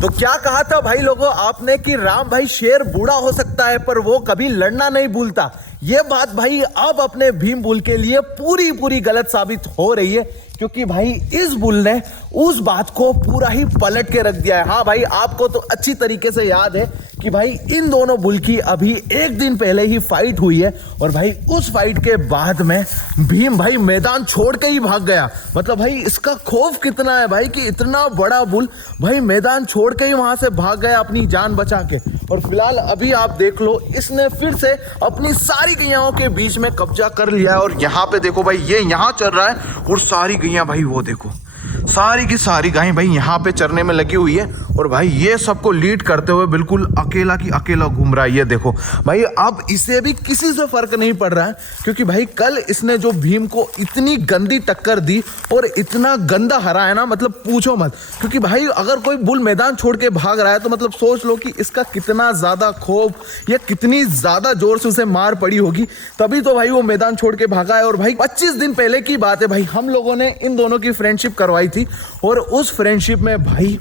तो क्या कहा था भाई लोगों आपने कि राम भाई शेर बूढ़ा हो सकता है पर वो कभी लड़ना नहीं भूलता। ये बात भाई अब अपने भीम बुल के लिए पूरी पूरी गलत साबित हो रही है, क्योंकि भाई इस बुल ने उस बात को पूरा ही पलट के रख दिया है। हाँ भाई, आपको तो अच्छी तरीके से याद है कि भाई इन दोनों बुल की अभी एक दिन पहले ही फाइट हुई है, और भाई उस फाइट के बाद में भीम भाई मैदान छोड़ के ही भाग गया। मतलब भाई इसका खौफ कितना है भाई कि इतना बड़ा बुल भाई मैदान छोड़ के ही वहां से भाग गया अपनी जान बचा के। और फिलहाल अभी आप देख लो, इसने फिर से अपनी सारी गैयाओं के बीच में कब्जा कर लिया है। और यहाँ पे देखो भाई, ये यहाँ चल रहा है और सारी गैया भाई वो देखो, सारी की सारी गायें भाई यहाँ पे चरने में लगी हुई है। और भाई ये सबको लीड करते हुए बिल्कुल अकेला की अकेला घूम रहा है। ये देखो भाई, अब इसे भी किसी से फर्क नहीं पड़ रहा है, क्योंकि भाई कल इसने जो भीम को इतनी गंदी टक्कर दी और इतना गंदा हरा है ना, मतलब पूछो मत। क्योंकि भाई अगर कोई बुल मैदान छोड़ के भाग रहा है तो मतलब सोच लो कि इसका कितना ज्यादा खौफ या कितनी ज्यादा जोर से उसे मार पड़ी होगी, तभी तो भाई वो मैदान छोड़ के भागा है। और भाई 25 दिन पहले की बात है भाई, हम लोगों ने इन दोनों की फ्रेंडशिप करवाई थी, और उस फ्रेंडशिप में भाई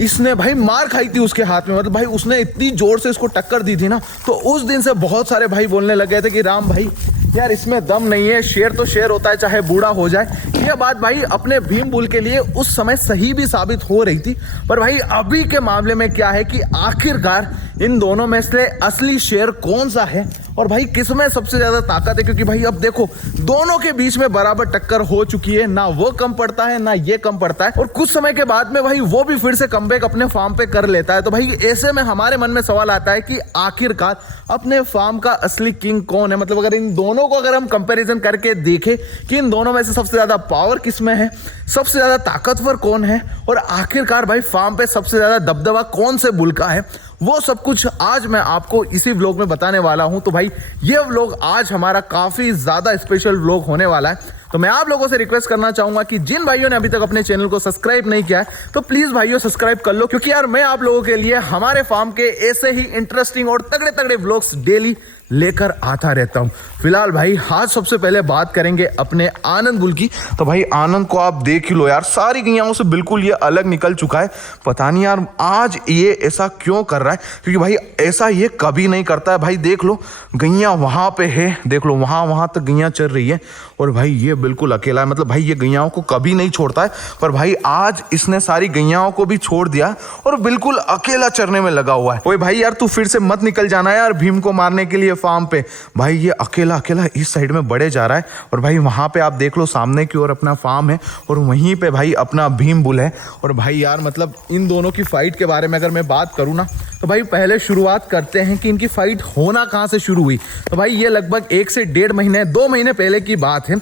इसने भाई मार खाई थी उसके हाथ में। मतलब भाई उसने इतनी जोर से इसको टक्कर दी थी ना, तो उस दिन से बहुत सारे भाई बोलने लग गए थे कि राम भाई यार इसमें दम नहीं है, शेर तो शेर होता है चाहे बूढ़ा हो जाए। ये बात भाई अपने भीम बुल के लिए उस समय सही भी साबित हो रही थी। पर भाई अभी के मामले में क्या है कि आखिरकार इन दोनों में से असली शेर कौन सा है और भाई किसमें सबसे ज्यादा ताकत है। क्योंकि भाई अब देखो, दोनों के बीच में बराबर टक्कर हो चुकी है, ना वो कम पड़ता है ना ये कम पड़ता है, और कुछ समय के बाद में भाई वो भी फिर से कमबैक अपने फार्म पे कर लेता है। तो भाई ऐसे में हमारे मन में सवाल आता है कि आखिरकार अपने फार्म का असली किंग कौन है। मतलब अगर इन दोनों को अगर हम कंपैरिजन करके देखें कि इन दोनों में से सबसे ज्यादा पावर किसमें है, सबसे ज्यादा ताकतवर कौन है, और आखिरकार भाई फार्म पे सबसे ज्यादा दबदबा कौन से बुल का है, वो सब कुछ आज मैं आपको इसी व्लॉग में बताने वाला हूं। तो भाई ये व्लॉग आज हमारा काफी ज्यादा स्पेशल व्लॉग होने वाला है। तो मैं आप लोगों से रिक्वेस्ट करना चाहूंगा कि जिन भाइयों ने अभी तक अपने चैनल को सब्सक्राइब नहीं किया है तो प्लीज भाइयों सब्सक्राइब कर लो, क्योंकि यार मैं आप लोगों के लिए हमारे फार्म के ऐसे ही इंटरेस्टिंग और तगड़े तगड़े व्लॉग्स डेली लेकर आता रहता हूं। फिलहाल भाई आज सबसे पहले बात करेंगे अपने आनंद बुल की। तो भाई आनंद को आप देख ही लो यार, सारी गैयाओं से बिल्कुल ये अलग निकल चुका है। पता नहीं यार आज ये ऐसा क्यों कर रहा है, क्योंकि भाई ऐसा ये कभी नहीं करता है। भाई देख लो, गैया वहां पे है, देख लो वहां तक गैया चल रही है, और भाई ये बिल्कुल अकेला है। मतलब भाई ये गैयाओं को कभी नहीं छोड़ता है, पर भाई आज इसने सारी गैयाओं को भी छोड़ दिया और बिल्कुल अकेला चरने में लगा हुआ है। ओए भाई यार तू फिर से मत निकल जाना यार भीम को मारने के लिए फार्म पे। भाई ये अकेला अकेला इस साइड में बढ़े जा रहा है, और भाई वहां पे आप देख लो सामने की ओर अपना फार्म है, और वहीं पे भाई अपना भीम बुल है। और भाई यार मतलब इन दोनों की फाइट के बारे में अगर मैं बात करूं ना, तो भाई पहले शुरुआत करते हैं कि इनकी फाइट होना कहां से शुरू हुई। तो भाई ये लगभग 1 से 1.5 महीने 2 महीने पहले की बात है,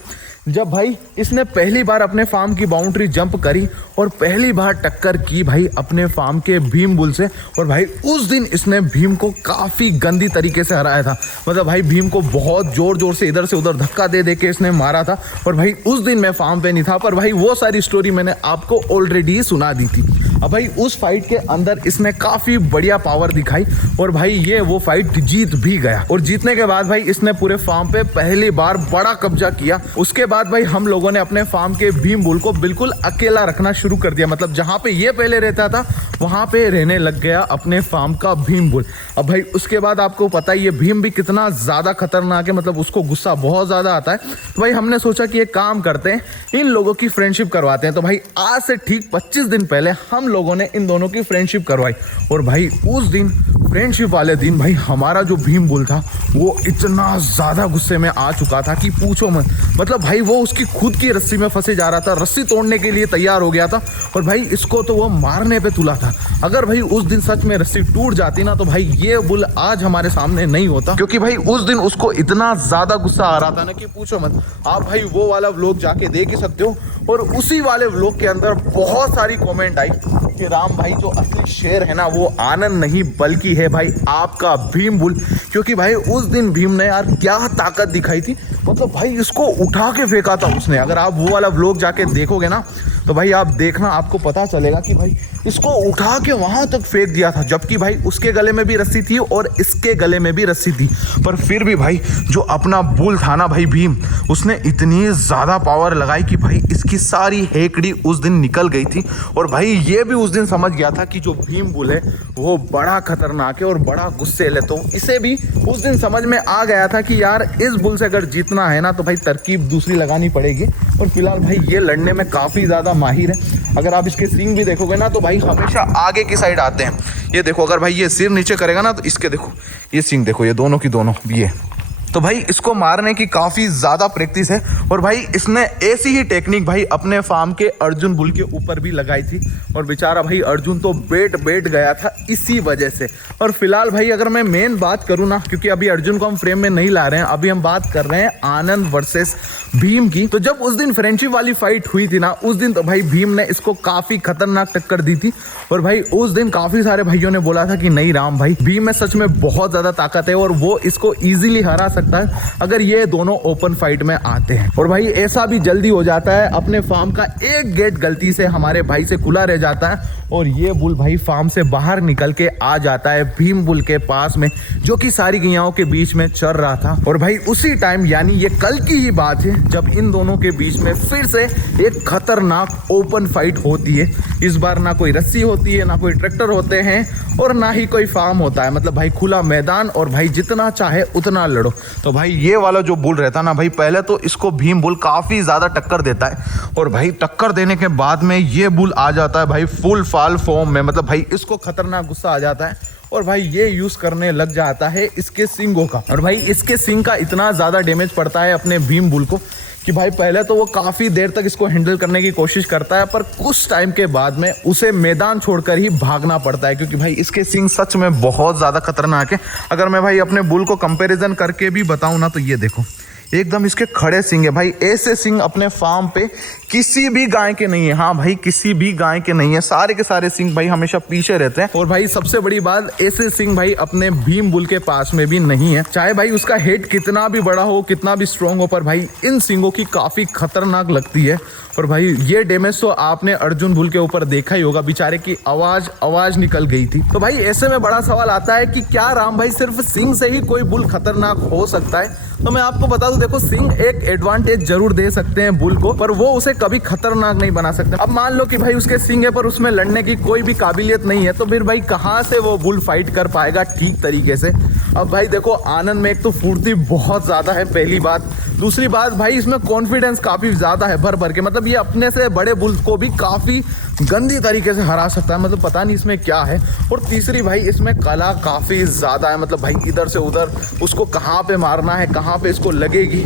जब भाई इसने पहली बार अपने फार्म की बाउंड्री जंप करी और पहली बार टक्कर की भाई अपने फार्म के भीम बुल से। और भाई उस दिन इसने भीम को काफी गंदी तरीके से हराया था। मतलब भाई भीम को बहुत जोर जोर से इधर से उधर धक्का दे दे के इसने मारा था। और भाई उस दिन मैं फार्म पे नहीं था, पर भाई वो सारी स्टोरी मैंने आपको ऑलरेडी सुना दी थी। अब भाई उस फाइट के अंदर इसने काफी बढ़िया पावर दिखाई, और भाई ये वो फाइट जीत भी गया। और जीतने के बाद भाई इसने पूरे फार्म पे पहली बार बड़ा कब्जा किया। उसके बाद भाई हम लोगों ने अपने फार्म के भीम बुल को बिल्कुल अकेला रखना शुरू कर दिया। मतलब जहां पे ये पहले रहता था वहां पे रहने लग गया अपने फार्म का भीम बुल। अब भाई उसके बाद आपको पता ही है भीम भी कितना ज्यादा खतरनाक है, मतलब उसको गुस्सा बहुत ज्यादा आता है। तो भाई हमने सोचा कि एक काम करते हैं, इन लोगों की फ्रेंडशिप करवाते हैं। तो भाई आज से ठीक 25 दिन पहले हम लोगों ने इन दोनों की फ्रेंडशिप करवाई। और भाई उस दिन फ्रेंडशिप वाले दिन भाई हमारा जो भीम बुल था वो इतना ज्यादा गुस्से में आ चुका था कि पूछो मत। मतलब भाई वो उसकी खुद की रस्सी में फंसे जा रहा था, रस्सी तोड़ने के लिए तैयार हो गया था, और भाई इसको तो वो मारने पे तुला था। अगर भाई उस दिन सच में रस्सी टूट जाती ना, तो भाई ये बुल आज हमारे सामने नहीं होता। क्योंकि भाई उस दिन उसको इतना ज्यादा गुस्सा आ रहा था ना कि पूछो मत। आप भाई वो वाला व्लॉग जाके देख ही सकते हो। और उसी वाले व्लॉग के अंदर बहुत सारी कमेंट आई कि राम भाई जो असली शेर है ना वो आनंद नहीं बल्कि है भाई आपका भीम बुल। क्योंकि भाई उस दिन भीम ने यार क्या ताकत दिखाई थी, मतलब भाई इसको उठा के फेंका था उसने। अगर आप वो वाला व्लॉग जाके देखोगे ना, तो भाई आप देखना, आपको पता चलेगा कि भाई इसको उठा के वहां तक फेंक दिया था, जबकि भाई उसके गले में भी रस्सी थी और इसके गले में भी रस्सी थी। पर फिर भी भाई जो अपना बुल था ना भाई भीम, उसने इतनी ज़्यादा पावर लगाई कि भाई इसकी सारी हेकड़ी उस दिन निकल गई थी। और भाई ये भी उस दिन समझ गया था कि जो भीम बुल है वो बड़ा खतरनाक है और बड़ा गुस्सेल है। तो इसे भी उस दिन समझ में आ गया था कि यार इस बुल से अगर जीतना है ना तो भाई तरकीब दूसरी लगानी पड़ेगी। और फिलहाल भाई ये लड़ने में काफ़ी ज़्यादा माहिर है। अगर आप इसके सींग भी देखोगे ना तो भाई हमेशा आगे की साइड आते हैं। ये देखो, अगर भाई ये सिर नीचे करेगा ना तो इसके देखो ये सींग देखो, ये दोनों की दोनों ये। तो भाई इसको मारने की काफ़ी ज़्यादा प्रैक्टिस है। और भाई इसने ऐसी ही टेक्निक भाई अपने फार्म के अर्जुन बुल के ऊपर भी लगाई थी। और बेचारा भाई अर्जुन तो बैठ गया था इसी वजह से। और फिलहाल भाई अगर मैं मेन बात करूँ ना, क्योंकि अभी अर्जुन को हम फ्रेम में नहीं ला रहे हैं, अभी हम बात कर रहे हैं आनंद वर्सेस भीम की। तो जब उस दिन फ्रेंडशिप वाली फाइट हुई थी ना, उस दिन तो भाई भीम ने इसको काफ़ी खतरनाक टक्कर दी थी। और भाई उस दिन काफ़ी सारे भाइयों ने बोला था कि नहीं राम भाई, भीम में सच में बहुत ज़्यादा ताकत है और वो इसको ईजिली हरा सकता है अगर ये दोनों ओपन फाइट में आते हैं। और भाई ऐसा भी जल्दी हो जाता है, अपने फार्म का एक गेट गलती से हमारे भाई से खुला रह जाता है और ये बुल भाई फार्म से बाहर निकल के आ जाता है भीम बुल के पास में, जो कि सारी गैयाओं के बीच में चल रहा था। और भाई उसी टाइम, यानी ये कल की ही बात है, जब इन दोनों के बीच में फिर से एक खतरनाक ओपन फाइट होती है। इस बार ना कोई रस्सी होती है, ना कोई ट्रैक्टर होते हैं और ना ही कोई फार्म होता है। मतलब भाई खुला मैदान और भाई जितना चाहे उतना लड़ो। तो भाई ये वाला जो बुल रहता ना भाई, पहले तो इसको भीम बुल काफ़ी ज़्यादा टक्कर देता है। और भाई टक्कर देने के बाद में ये बुल आ जाता है भाई फुल फाल फॉर्म में। मतलब भाई इसको खतरनाक गुस्सा आ जाता है और भाई ये यूज़ करने लग जाता है इसके सींगों का। और भाई इसके सींग का इतना ज़्यादा डैमेज पड़ता है अपने भीम बुल को कि भाई पहले तो वो काफ़ी देर तक इसको हैंडल करने की कोशिश करता है, पर कुछ टाइम के बाद में उसे मैदान छोड़कर ही भागना पड़ता है, क्योंकि भाई इसके सींग सच में बहुत ज़्यादा खतरनाक है। अगर मैं भाई अपने बुल को कंपैरिजन करके भी बताऊं ना तो ये देखो, एकदम इसके खड़े सींग है भाई। ऐसे सींग अपने फार्म पे किसी भी गाय के नहीं है। हाँ भाई, किसी भी गाय के नहीं है। सारे के सारे सींग भाई हमेशा पीछे रहते हैं। और भाई सबसे बड़ी बात, ऐसे सींग भाई अपने भीम बुल के पास में भी नहीं है। चाहे भाई उसका हेड कितना भी बड़ा हो, कितना भी स्ट्रॉन्ग हो, पर भाई इन सींगों की काफ़ी खतरनाक लगती है। और भाई ये डैमेज तो आपने अर्जुन बुल के ऊपर देखा ही होगा, बेचारे की आवाज निकल गई थी। तो भाई ऐसे में बड़ा सवाल आता है कि क्या राम भाई सिर्फ सींग से ही कोई बुल खतरनाक हो सकता है? तो मैं आपको बता दूं, देखो सींग एक एडवांटेज जरूर दे सकते हैं बुल को, पर वो उसे कभी खतरनाक नहीं बना सकते। अब मान लो कि भाई उसके सींग है पर उसमें लड़ने की कोई भी काबिलियत नहीं है, तो फिर भाई कहाँ से वो बुल फाइट कर पाएगा ठीक तरीके से? अब भाई देखो, आनंद में एक तो फुर्ती बहुत ज़्यादा है, पहली बात। दूसरी बात भाई, इसमें कॉन्फिडेंस काफ़ी ज़्यादा है भर के। मतलब ये अपने से बड़े बुल को भी काफ़ी गंदी तरीके से हरा सकता है। मतलब पता नहीं इसमें क्या है। और तीसरी भाई, इसमें कला काफ़ी ज़्यादा है। मतलब भाई इधर से उधर उसको कहाँ पे मारना है, कहाँ पे इसको लगेगी।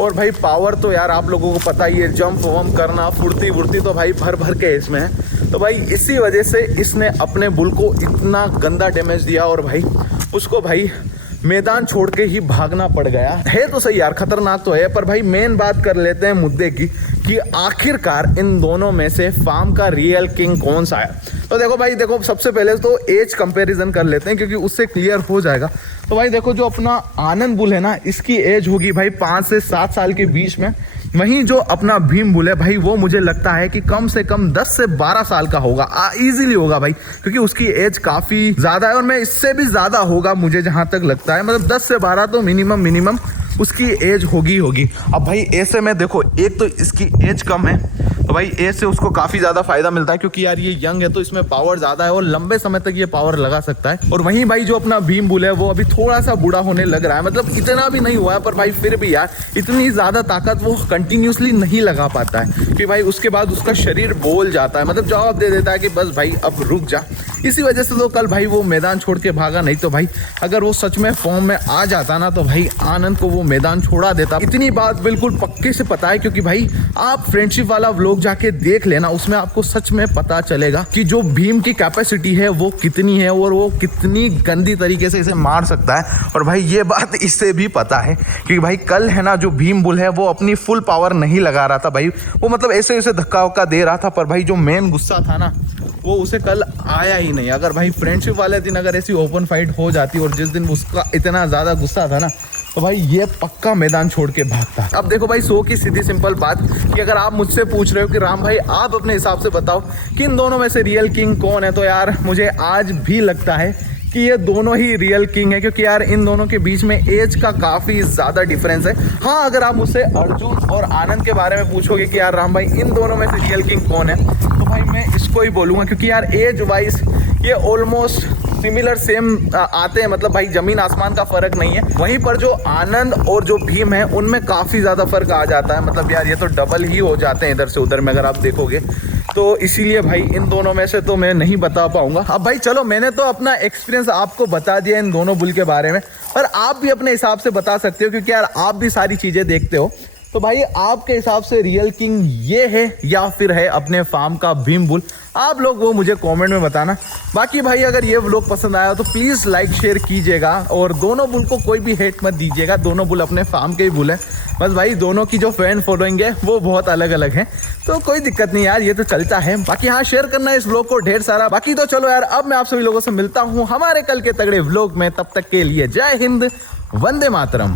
और भाई पावर तो यार आप लोगों को पता ही है, जंप वम्प करना, फुर्ती वुर्ती तो भाई भर के इसमें है। तो भाई इसी वजह से इसने अपने बुल को इतना गंदा डैमेज दिया और भाई उसको भाई मैदान छोड़ के ही भागना पड़ गया है। तो सही यार, खतरनाक तो है, पर भाई मेन बात कर लेते हैं मुद्दे की कि आखिरकार इन दोनों में से फार्म का रियल किंग कौन सा है। तो देखो भाई, देखो सबसे पहले तो एज कंपैरिजन कर लेते हैं, क्योंकि उससे क्लियर हो जाएगा। तो भाई देखो, जो अपना आनंद बुल है ना, इसकी एज होगी भाई 5 से 7 साल के बीच में। वहीं जो अपना भीम बुल है भाई, वो मुझे लगता है कि कम से कम 10 से 12 साल का होगा, इजीली होगा भाई, क्योंकि उसकी एज काफ़ी ज़्यादा है। और मैं इससे भी ज़्यादा होगा मुझे जहाँ तक लगता है, मतलब 10 से 12 तो मिनिमम उसकी एज होगी। अब भाई ऐसे में देखो, एक तो इसकी एज कम है, तो भाई एज से उसको काफ़ी ज़्यादा फायदा मिलता है, क्योंकि यार ये यंग है तो इसमें पावर ज़्यादा है और लंबे समय तक ये पावर लगा सकता है। और वहीं भाई जो अपना भीम बुल है वो अभी थोड़ा सा बूढ़ा होने लग रहा है, मतलब इतना भी नहीं हुआ है, पर भाई फिर भी यार इतनी ज़्यादा ताकत वो कंटिन्यूसली नहीं लगा पाता है, कि भाई उसके बाद उसका शरीर बोल जाता है, मतलब जवाब दे देता है कि बस भाई अब रुक जा। इसी वजह से तो कल भाई वो मैदान छोड़ के भागा। नहीं तो भाई अगर वो सच में फॉर्म में आ जाता ना, तो भाई आनंद को वो मैदान छोड़ा देता। इतनी बात बिल्कुल पक्के से पता है, क्योंकि भाई आप फ्रेंडशिप वाला व्लॉग जाके देख लेना, उसमें आपको सच में पता चलेगा कि जो भीम की कैपेसिटी है वो कितनी है और वो कितनी गंदी तरीके से इसे मार सकता है। और भाई ये बात इससे भी पता है कि भाई कल है ना, जो भीम बुल है वो अपनी फुल पावर नहीं लगा रहा था भाई, वो मतलब ऐसे ऐसे धक्का वक्का दे रहा था, पर भाई जो मेन गुस्सा था ना वो उसे कल आया ही नहीं। अगर भाई फ्रेंडशिप वाले दिन अगर ऐसी ओपन फाइट हो जाती और जिस दिन उसका इतना ज़्यादा गुस्सा था ना, तो भाई ये पक्का मैदान छोड़ के भागता। अब देखो भाई, सो की सीधी सिंपल बात कि अगर आप मुझसे पूछ रहे हो कि राम भाई आप अपने हिसाब से बताओ कि इन दोनों में से रियल किंग कौन है, तो यार मुझे आज भी लगता है कि ये दोनों ही रियल किंग है, क्योंकि यार इन दोनों के बीच में एज का काफ़ी ज़्यादा डिफरेंस है। हाँ, अगर आप मुझसे अर्जुन और आनंद के बारे में पूछोगे कि यार राम भाई इन दोनों में से रियल किंग कौन है, तो भाई मैं इसको ही बोलूँगा, क्योंकि यार एज वाइज ये ऑलमोस्ट सिमिलर सेम आते हैं, मतलब भाई ज़मीन आसमान का फ़र्क नहीं है। वहीं पर जो आनंद और जो भीम है उनमें काफ़ी ज़्यादा फ़र्क आ जाता है, मतलब यार ये तो डबल ही हो जाते हैं इधर से उधर में अगर आप देखोगे, तो इसीलिए भाई इन दोनों में से तो मैं नहीं बता पाऊंगा। अब भाई चलो, मैंने तो अपना एक्सपीरियंस आपको बता दिया इन दोनों बुल के बारे में, पर आप भी अपने हिसाब से बता सकते हो, क्योंकि यार आप भी सारी चीज़ें देखते हो। तो भाई आपके हिसाब से रियल किंग ये है या फिर है अपने फार्म का भीम बुल, आप लोग वो मुझे कमेंट में बताना। बाकी भाई अगर ये व्लॉग पसंद आया तो प्लीज़ लाइक शेयर कीजिएगा, और दोनों बुल को कोई भी हेट मत दीजिएगा, दोनों बुल अपने फार्म के ही बुल है। बस भाई दोनों की जो फैन फॉलोइंग है वो बहुत अलग अलग है, तो कोई दिक्कत नहीं यार, ये तो चलता है। बाकी हाँ, शेयर करना है इस व्लॉग को ढेर सारा। बाकी तो चलो यार, अब मैं आप सभी लोगों से मिलता हूँ हमारे कल के तगड़े व्लॉग में। तब तक के लिए जय हिंद, वंदे मातरम।